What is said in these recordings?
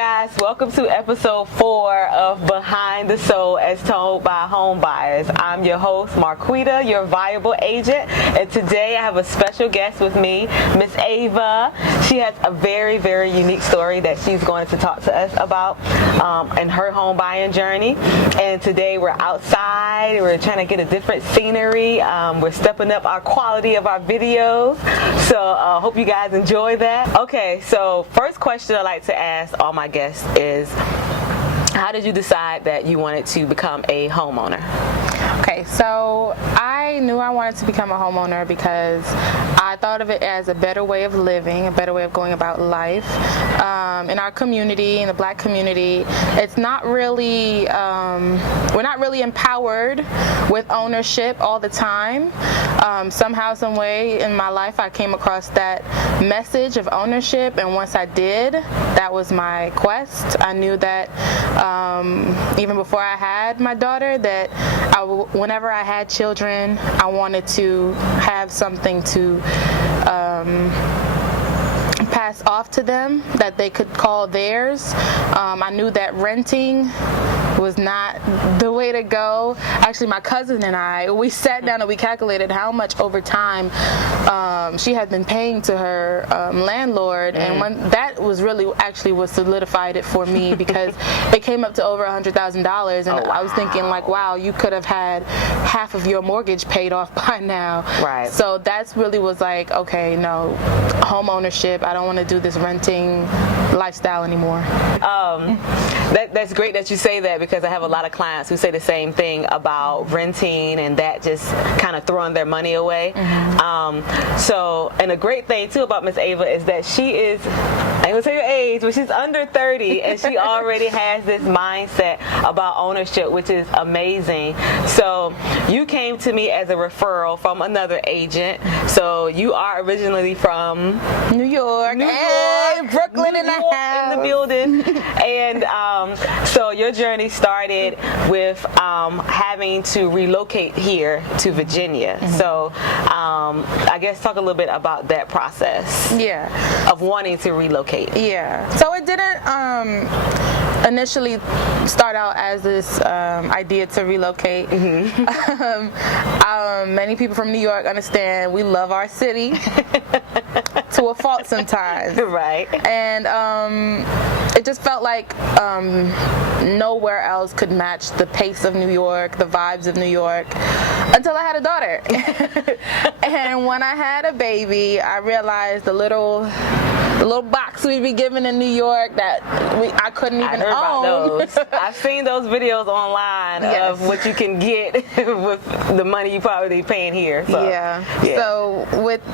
guys, welcome to episode 4 of Behind the Soul as told by home buyers. I'm your host, Marquita, your viable agent, and today I have a special guest with me, Miss Ava. She has a very, very unique story that she's going to talk to us about in her home buying journey. And today we're outside, we're trying to get a different scenery, we're stepping up our quality of our videos, so hope you guys enjoy that. Okay, so first question I like to ask all my guests is, how did you decide that you wanted to become a homeowner? Okay, so I knew I wanted to become a homeowner because I thought of it as a better way of living, a better way of going about life. In our community, in the Black community, it's not really, we're not really empowered with ownership all the time. Somehow, some way in my life, I came across that message of ownership, and once I did, that was my quest. I knew that even before I had my daughter, that whenever I had children, I wanted to have something to pass off to them that they could call theirs. I knew that renting was not the way to go. Actually, my cousin and I, we sat down and we calculated how much over time she had been paying to her landlord, and when that was really actually what solidified it for me, because it came up to over $100,000, and I was thinking like, wow, you could have had half of your mortgage paid off by now. Right. So that's really was like, okay, no, home ownership. I don't want to do this renting lifestyle anymore. That's great that you say that, because I have a lot of clients who say the same thing about renting and that just kind of throwing their money away. So, and a great thing too about Miss Ava is that she is, I ain't gonna tell your age, but she's under 30 and she already has this mindset about ownership, which is amazing. So you came to me as a referral from another agent. So you are originally from New York, Hey, Brooklyn New in the York house. in the building. And so your journey started with having to relocate here to Virginia. So I guess talk a little bit about that process. Yeah. Of wanting to relocate. Yeah. So it didn't initially start out as this idea to relocate. Many people from New York understand we love our city to a fault sometimes. Right. And it just felt like nowhere else could match the pace of New York, the vibes of New York, until I had a daughter. And when I had a baby, I realized the little box we'd be given in New York that I couldn't even own. About those. I've seen those videos online of what you can get with the money you probably paying here. So, yeah. So with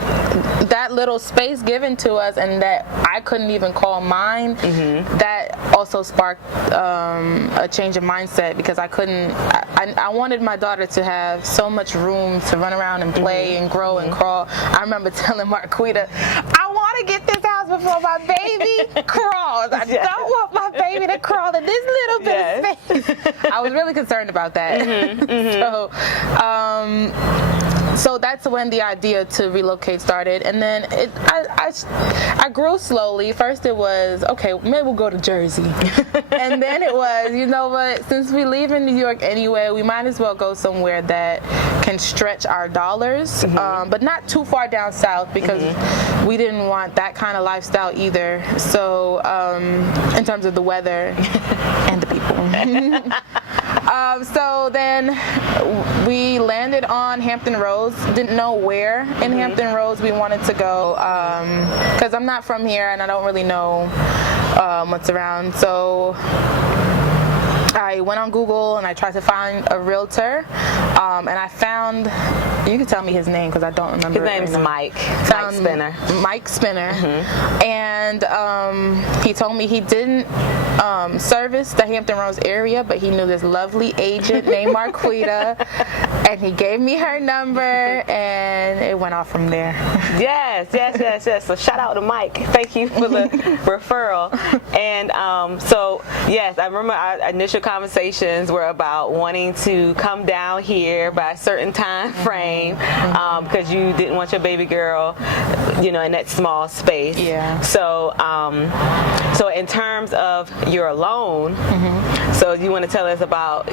that little space given to us and that I couldn't even call mine, that also sparked a change of mindset, because I couldn't. I wanted my daughter to have so much room to run around and play and grow and crawl. I remember telling Marquita, I want to get this house before my baby crawls. I don't want my baby to crawl in this little bit of space. I was really concerned about that. So that's when the idea to relocate started, and then I grew slowly. First it was, okay, maybe we'll go to Jersey, and then it was, you know what, since we leave in New York anyway, we might as well go somewhere that can stretch our dollars, but not too far down south, because we didn't want that kind of lifestyle either. So in terms of the weather and the people. So then we landed on Hampton Roads. Didn't know where in Hampton Roads we wanted to go, because I'm not from here and I don't really know what's around. So I went on Google and I tried to find a realtor, and I found, you can tell me his name because I don't remember. His name's Mike. Found Mike Spinner. And he told me he didn't service the Hampton Roads area, but he knew this lovely agent named Marquita, and he gave me her number, and it went off from there. Yes. So shout out to Mike. Thank you for the referral. And so yes, I remember our initial conversations were about wanting to come down here year by a certain time frame because you didn't want your baby girl, in that small space. Yeah. So, so in terms of your loan, so you want to tell us about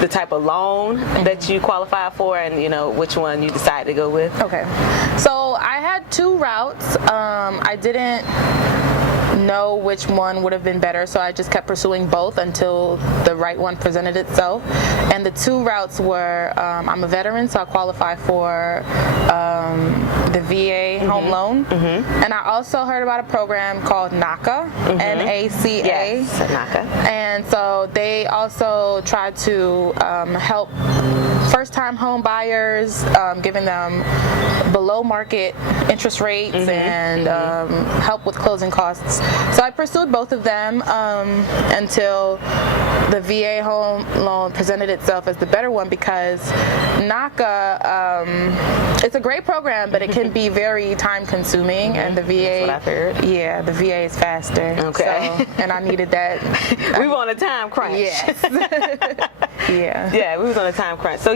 the type of loan that you qualify for, and which one you decided to go with. Okay. So I had two routes. I didn't know which one would have been better, so I just kept pursuing both until the right one presented itself. And the two routes were, I'm a veteran, so I qualify for the VA home loan, and I also heard about a program called NACA, NACA. Yes, NACA. And so they also try to help first-time home buyers, giving them below market interest rates and help with closing costs. So I pursued both of them until the VA home loan presented itself as the better one, because NACA, it's a great program, but it can be very time-consuming, and the VA. That's what I've heard. Yeah, the VA is faster. Okay. So, and I needed that. We were on a time crunch. Yes. Yeah. Yeah, we was on a time crunch. So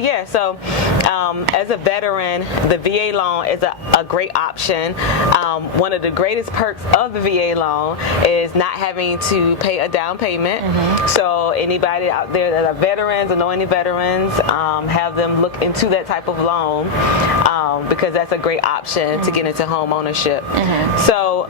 as a veteran, the VA loan is a great option. One of the greatest perks of the VA loan is not having to pay a down payment. So anybody out there that are veterans or know any veterans, have them look into that type of loan, because that's a great option to get into home ownership. So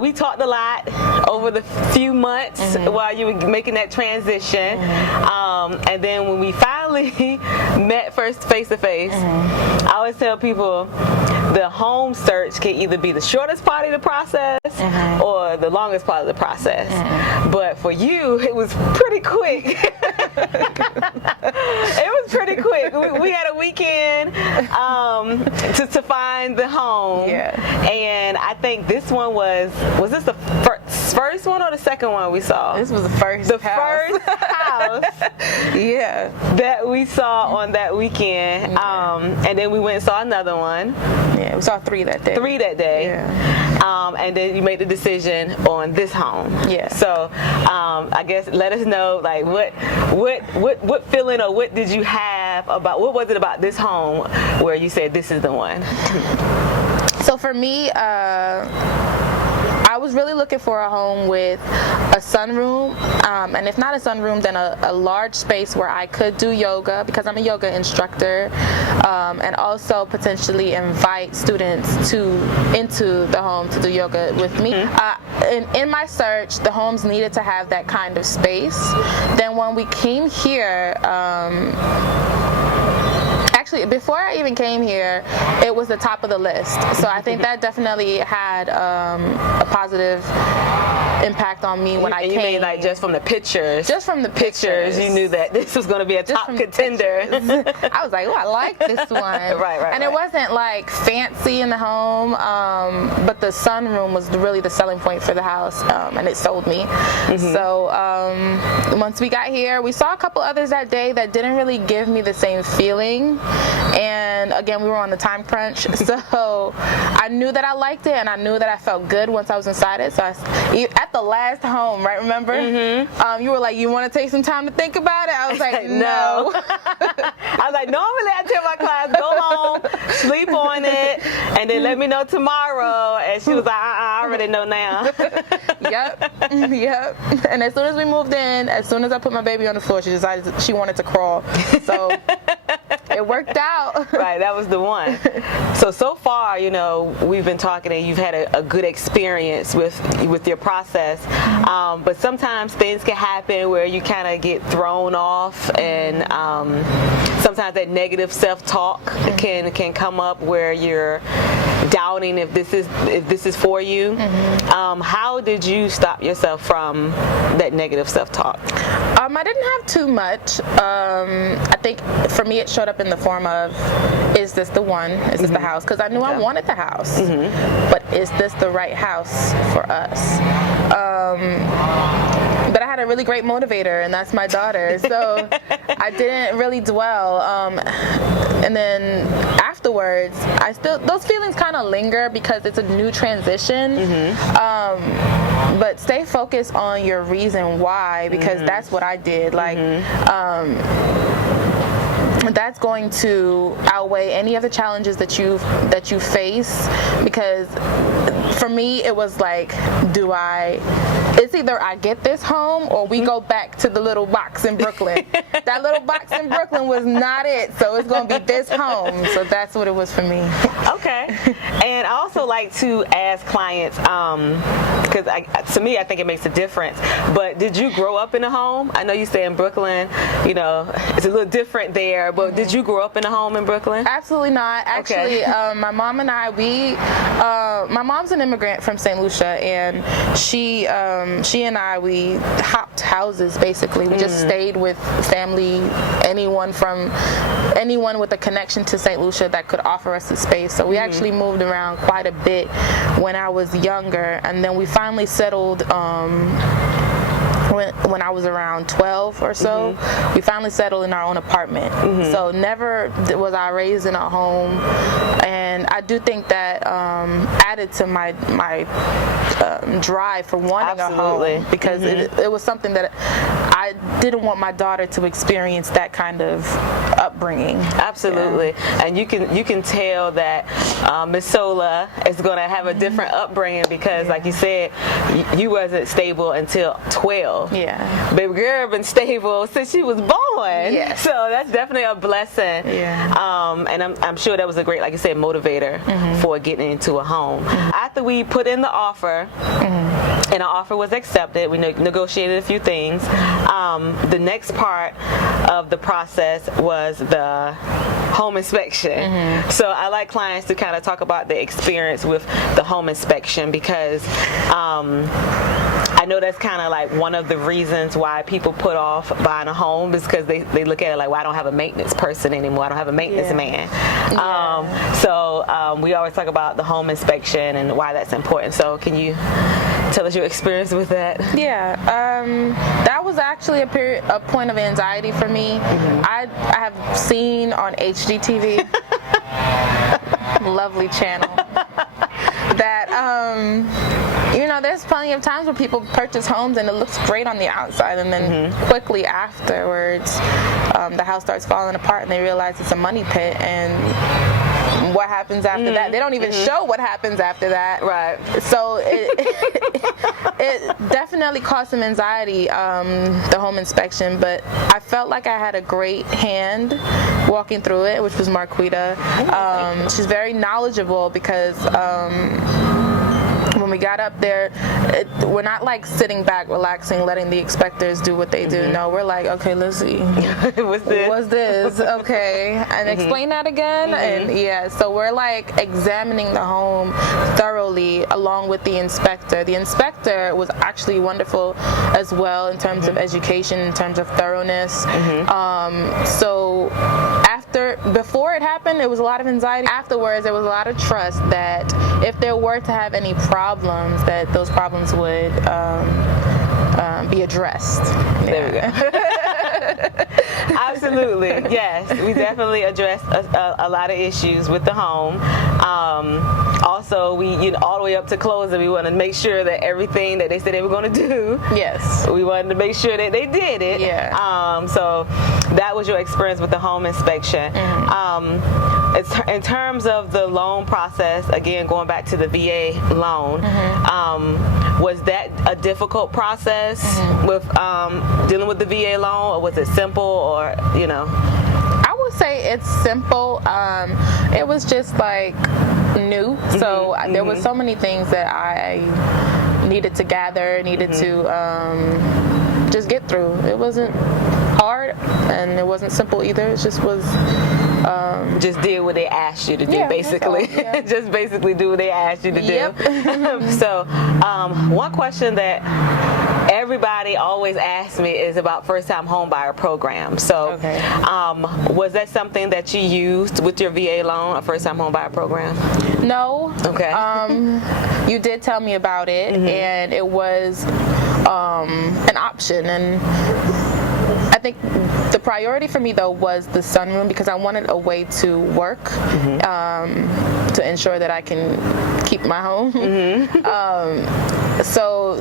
we talked a lot over the few months while you were making that transition, and then when we finally met first face to face, I always tell people the home search can either be the shortest part of the process or the longest part of the process. But for you, it was pretty quick. It was pretty quick. We had a weekend to find the home. Yeah. And I think this one was this the first one or the second one we saw? This was the first house. First house Yeah. that we saw on that weekend. And then we went and saw another one. Yeah, we saw three that day. Yeah. And then you made the decision on this home. Yeah. So I guess let us know, like, what feeling or what did you have about, what was it about this home where you said this is the one? So for me, I was really looking for a home with a sunroom, and if not a sunroom, then a large space where I could do yoga, because I'm a yoga instructor, and also potentially invite students into the home to do yoga with me. In my search, the homes needed to have that kind of space. Then when we came here, actually, before I even came here, it was the top of the list. So I think that definitely had a positive impact on me when I came. You mean like just from the pictures? Just from the pictures. You knew that this was going to be a top contender. I was like, oh, I like this one. Right. And it wasn't like fancy in the home, but the sunroom was really the selling point for the house, and it sold me. So once we got here, we saw a couple others that day that didn't really give me the same feeling. And again, we were on the time crunch, so I knew that I liked it, and I knew that I felt good once I was inside it. So at the last home, right, remember? You were like, you want to take some time to think about it? I was like, no. I was like, normally I tell my clients, go home, sleep on it, and then let me know tomorrow. And she was like, I already know now. Yep. And as soon as we moved in, as soon as I put my baby on the floor, she decided she wanted to crawl. So it worked out. Right, that was the one. So far, we've been talking, and you've had a good experience with your process. But sometimes things can happen where you kind of get thrown off, and sometimes that negative self-talk can come up where you're doubting if this is for you. How did you stop yourself from that negative self-talk? I didn't have too much. I think for me it showed up in the form of, is this the one? Is this the house? Because I knew I wanted the house, but is this the right house for us? But I had a really great motivator, and that's my daughter. So I didn't really dwell. And then afterwards, those feelings kind of linger because it's a new transition. But stay focused on your reason why, because that's what I did. Like, that's going to outweigh any of the challenges that you face, because for me it was like, it's either I get this home or we go back to the little box in Brooklyn. That little box in Brooklyn was not it, so it's going to be this home. So that's what it was for me. Okay. And I also like to ask clients, because to me I think it makes a difference, but did you grow up in a home? I know you stay in Brooklyn, you know, it's a little different there, but did you grow up in a home in Brooklyn? Absolutely not. Actually, my mom and I, my mom's an immigrant from St. Lucia, and she and I, we hopped houses basically. We just stayed with family, anyone with a connection to St. Lucia that could offer us a space. So we actually moved around quite a bit when I was younger, and then we finally settled when I was around 12 or so. We finally settled in our own apartment. So never was I raised in a home, and I do think that added to my drive for wanting a home, because it was something that I didn't want my daughter to experience, that kind of upbringing. Absolutely. And you can tell that Miss Sola is going to have a different upbringing, because like you said, you wasn't stable until 12. Yeah. Babygirl been stable since she was born. Yes. So that's definitely a blessing. Yeah. And I'm sure that was a great, like you said, motivator for getting into a home. After we put in the offer, and our offer was accepted, we negotiated a few things. The next part of the process was the home inspection. So I like clients to kind of talk about the experience with the home inspection, because I know that's kind of like one of the reasons why people put off buying a home, is because they look at it like, well, I don't have a maintenance person anymore. I don't have a maintenance man. So we always talk about the home inspection and why that's important. So can you tell us your experience with that? Yeah, that was actually a point of anxiety for me. I have seen on HGTV, lovely channel, that there's plenty of times where people purchase homes and it looks great on the outside, and then quickly afterwards the house starts falling apart and they realize it's a money pit, and what happens after that, they don't even show what happens after that. Right. So it definitely caused some anxiety, the home inspection, but I felt like I had a great hand walking through it, which was Marquita. She's very knowledgeable, because when we got up there, we're not like sitting back, relaxing, letting the inspectors do what they do. No, we're like, okay, let's see. What's this? Okay. And explain that again. And so we're like examining the home thoroughly along with the inspector. The inspector was actually wonderful as well in terms of education, in terms of thoroughness. So before it happened, it was a lot of anxiety. Afterwards, there was a lot of trust that if there were to have any problems, that those problems would be addressed. There we go. Absolutely, yes. We definitely addressed a lot of issues with the home. Also, we all the way up to closing, we wanted to make sure that everything that they said they were going to do. Yes. We wanted to make sure that they did it. Yeah. So that was your experience with the home inspection. In terms of the loan process, again, going back to the VA loan, was that a difficult process with dealing with the VA loan, or was it simple, or I would say it's simple. It was just like new, so there was so many things that I needed to gather, needed to just get through. It wasn't hard, and it wasn't simple either. It just was just did what they asked you to do, basically. Yeah. Just basically do what they asked you to do. So one question that everybody always asks me is about first-time homebuyer programs. So was that something that you used with your VA loan, a first-time homebuyer program? No. Okay. You did tell me about it, and it was an option, and I think the priority for me though was the sunroom, because I wanted a way to work to ensure that I can keep my home. So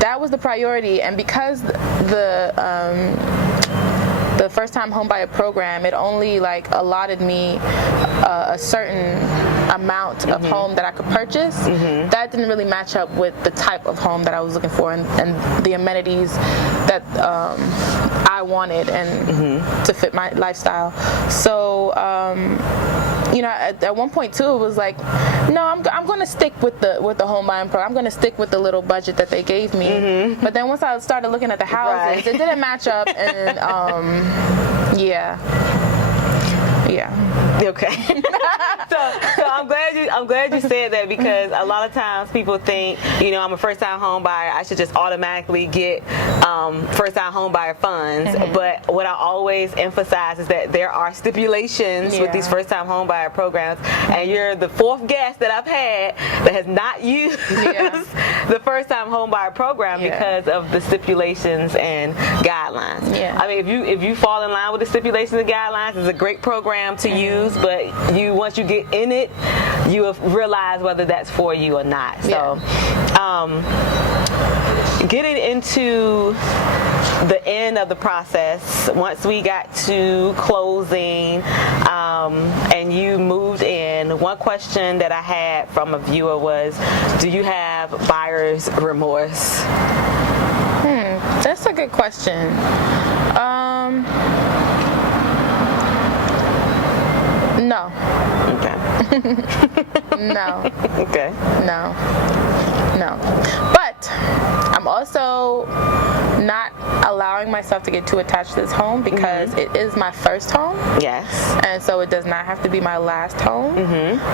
that was the priority, and because the the first time homebuyer program, it only like allotted me a certain amount of home that I could purchase. That didn't really match up with the type of home that I was looking for and the amenities that I wanted and to fit my lifestyle. So at one point too, it was like, no, I'm going to stick with the home buying program. I'm going to stick with the little budget that they gave me. But then once I started looking at the houses, it didn't match up, and Okay. so I'm glad you said that, because a lot of times people think, I'm a first-time home buyer, I should just automatically get first-time home buyer funds. But what I always emphasize is that there are stipulations with these first-time home buyer programs, and you're the fourth guest that I've had that has not used the first-time home buyer program because of the stipulations and guidelines. I mean, if you fall in line with the stipulations and guidelines, it's a great program to use, but once you get in it, you will realize whether that's for you or not. So getting into the end of the process, once we got to closing and you moved in, one question that I had from a viewer was, do you have buyer's remorse? That's a good question. No. Okay. No. Okay. No. But I'm also not allowing myself to get too attached to this home, because it is my first home. Yes. And so it does not have to be my last home,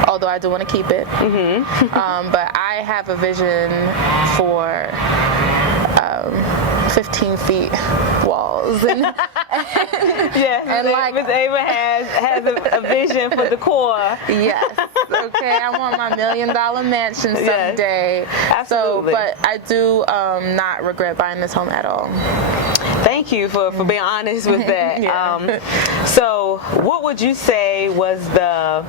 although I do want to keep it. But I have a vision for 15 feet walls and and like Miss Ava has a vision for decor. Yes. Okay, I want my $1 million mansion someday. Absolutely. So, but I do not regret buying this home at all. Thank you for being honest with that. So what would you say was the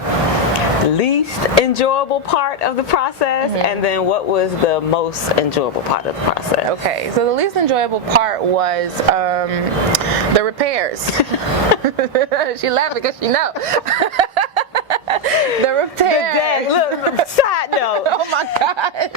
least enjoyable part of the process, and then what was the most enjoyable part of the process? Okay, so the least enjoyable part was the repairs. She laughed because she knows. The repair. Look, side note. Oh my God.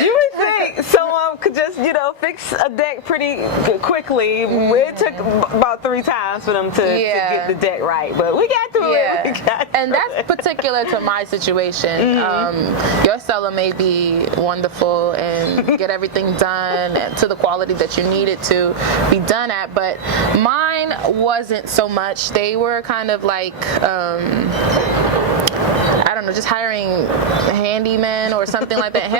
You would think someone could just, fix a deck pretty quickly. It took about 3 times for them to get the deck right, but we got through it. And that's particular to my situation. Your seller may be wonderful and get everything done to the quality that you need it to be done at, but mine wasn't so much. They were kind of like, I don't know, just hiring handymen or something like that.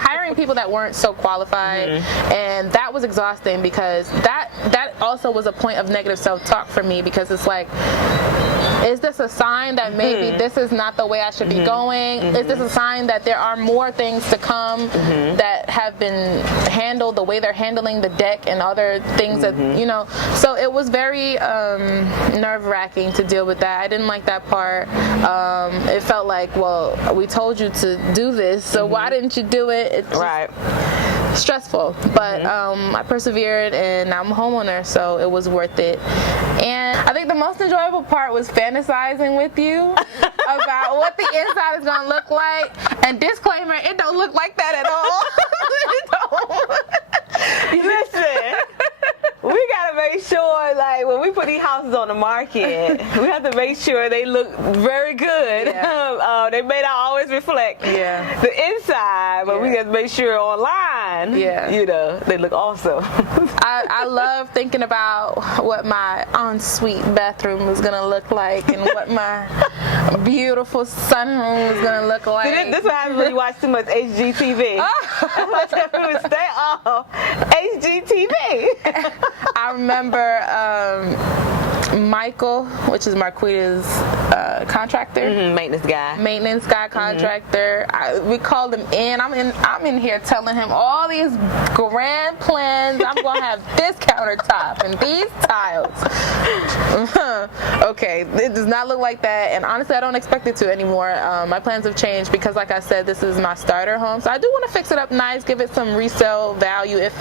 Hiring people that weren't so qualified, and that was exhausting, because that also was a point of negative self-talk for me, because it's like, is this a sign that maybe this is not the way I should be going? Is this a sign that there are more things to come that have been handled the way they're handling the deck and other things that, so it was very nerve-wracking to deal with that. I didn't like that part. It felt like, well, we told you to do this, so why didn't you do it? It's stressful, but I persevered, and now I'm a homeowner, so it was worth it. And I think the most enjoyable part was fantasizing with you about what the inside is going to look like. And disclaimer, it don't look like that at all. It don't. Listen, we gotta make sure, like, when we put these houses on the market, we have to make sure they look very good. They may not always reflect the inside, but we got to make sure online, they look awesome. I love thinking about what my ensuite bathroom was gonna look like, and what my beautiful sunroom was gonna look like. See, this is what happens when you watch too much HGTV. Stay off HGTV. I remember Michael, which is Marquita's contractor. Maintenance guy contractor. We called him in. I'm in here telling him all these grand plans. I'm gonna have this countertop and these tiles. Okay, it does not look like that, and honestly I don't expect it to anymore. My plans have changed because, like I said, this is my starter home, so I do want to fix it up nice, give it some resale value if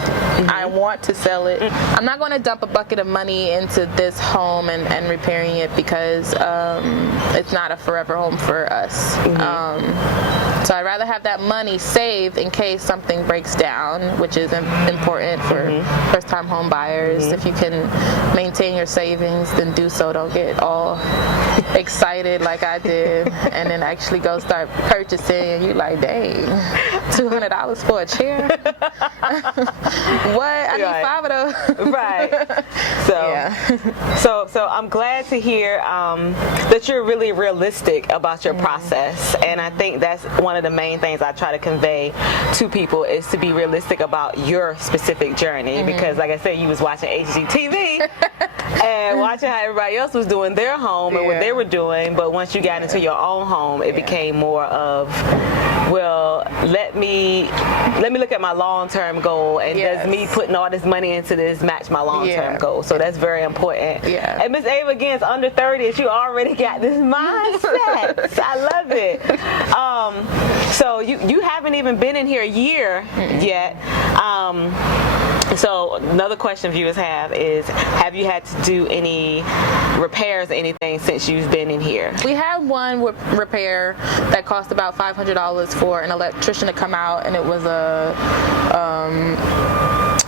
I want to sell it. I'm not going to dump a bucket of money into this home and repairing it because it's not a forever home for us. So I'd rather have that money saved in case something breaks down, which is important for first-time home buyers. If you can maintain your savings, then do so. Don't get all excited like I did and then actually go start purchasing and you're like, dang, $200 for a chair? What? I need 5 of those. Right. So I'm glad to hear that you're really realistic about your process, and I think that's one of the main things I try to convey to people is to be realistic about your specific journey, because like I said, you was watching HGTV and watching how everybody else was doing their home and what they were doing, but once you got into your own home, it became more of, well, let me look at my long-term goal, and does me putting all this money into this match my long-term goal? So that's very important. And Miss Ava, again, is under 30, you already got this mindset. I love it. So you haven't even been in here a year yet. So another question viewers have is, have you had to do any repairs or anything since you've been in here? We had one repair that cost about $500 for an electrician to come out, and it was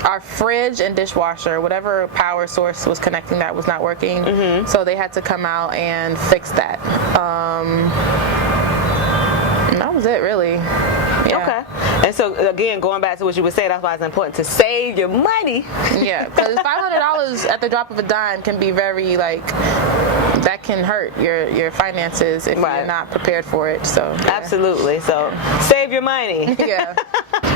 our fridge and dishwasher, whatever power source was connecting that was not working. So they had to come out and fix that. And that was it, really. Okay. And so again, going back to what you were saying, that's why it's important to save your money. Yeah, because $500 at the drop of a dime can be very, like, that can hurt your finances if you're not prepared for it. So absolutely. So save your money. Yeah.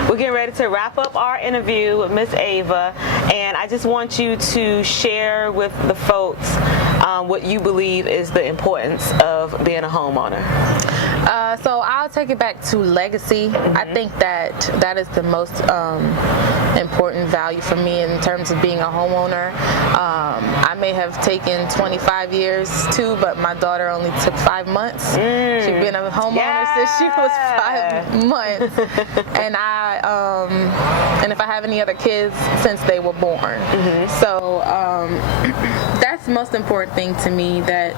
We're getting ready to wrap up our interview with Miss Ava, and I just want you to share with the folks what you believe is the importance of being a homeowner. So I'll take it back to legacy. I think that is the most important value for me in terms of being a homeowner. I may have taken 25 years too, but my daughter only took 5 months. She's been a homeowner since she was 5 months, and and if I have any other kids, since they were born. So that's the most important thing to me, that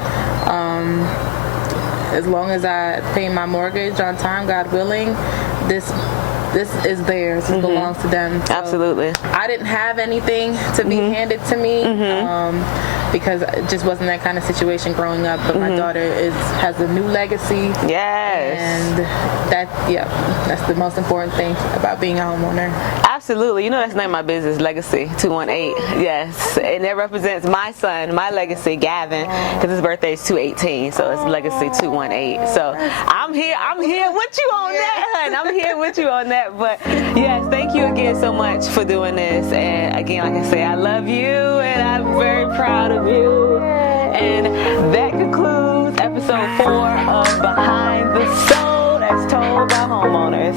as long as I pay my mortgage on time, God willing, this is theirs. It belongs to them. So absolutely. I didn't have anything to be handed to me because it just wasn't that kind of situation growing up. But my daughter has a new legacy. Yes. And that's the most important thing about being a homeowner. Absolutely. You know, that's the name of my business, Legacy 218. Yes. And that represents my son, my legacy, Gavin, because his birthday is 2/18, so it's Legacy 218. So I'm here with you on that, hun. I'm here with you on that. But yes, thank you again so much for doing this. And again, like I say, I love you and I'm very proud of you. And that concludes episode 4 of Behind the Soul, as told by homeowners.